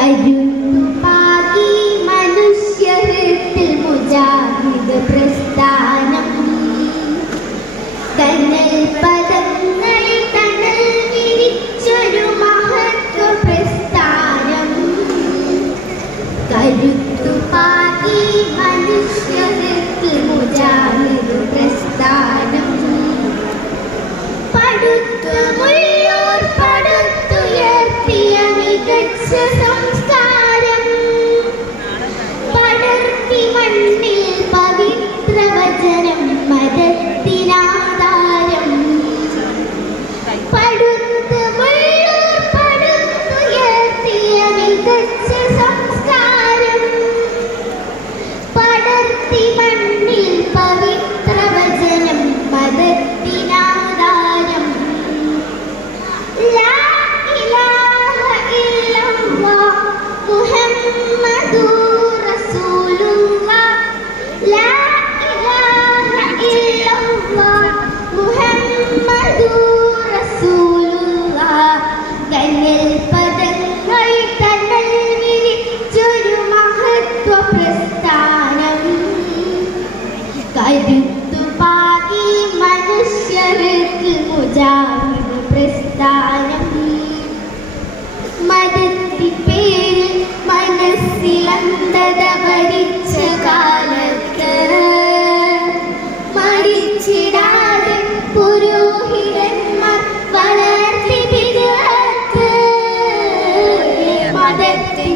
I you. സമരത്തിൽ മുജാഹിദ് പ്രസ്ഥാനം. മതത്തിൽ പേരിൽ മനസ്സിലന്തത ഭരിച്ച കാലത്ത് മടിച്ചിടാതെ പുരോഹിതന്മാർ വളർത്തി മതത്തിൽ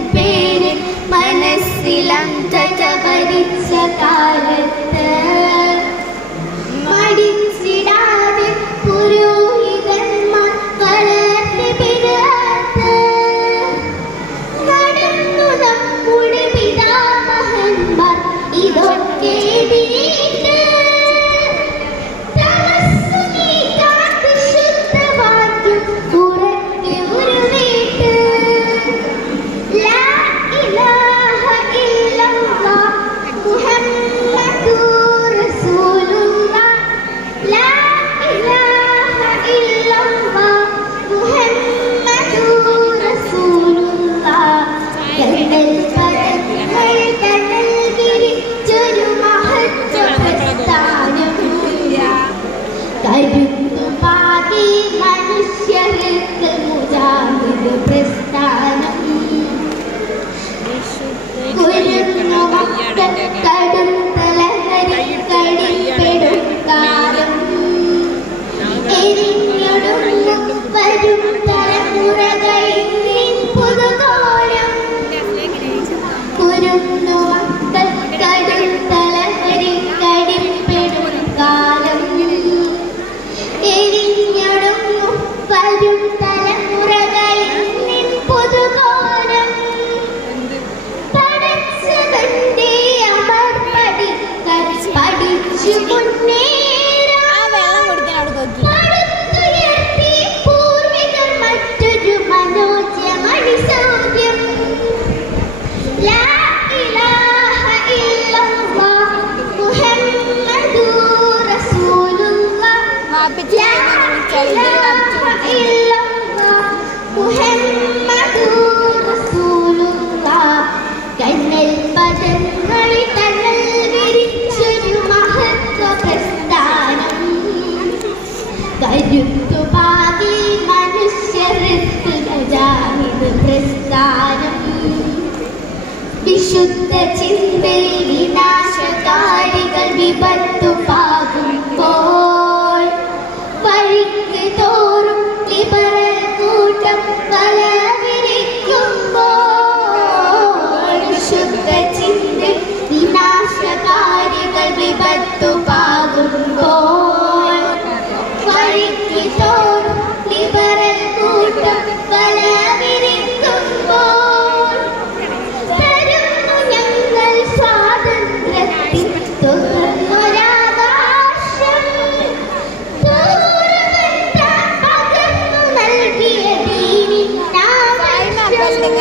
വിശുദ്ധ ചിന്തയിൽ വിനാശകാരികൾ വിപത്തു പാകുമ്പോൾ വഴിക്ക് തോ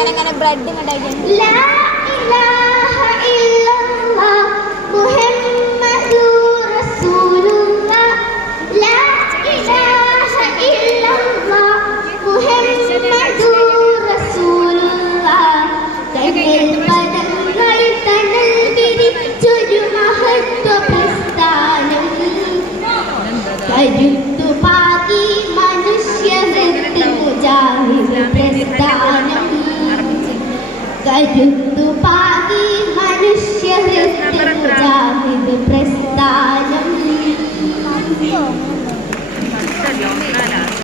ഞാൻ അങ്ങനെ ബ്രെഡ് ഉണ്ടാക്കി Thank you.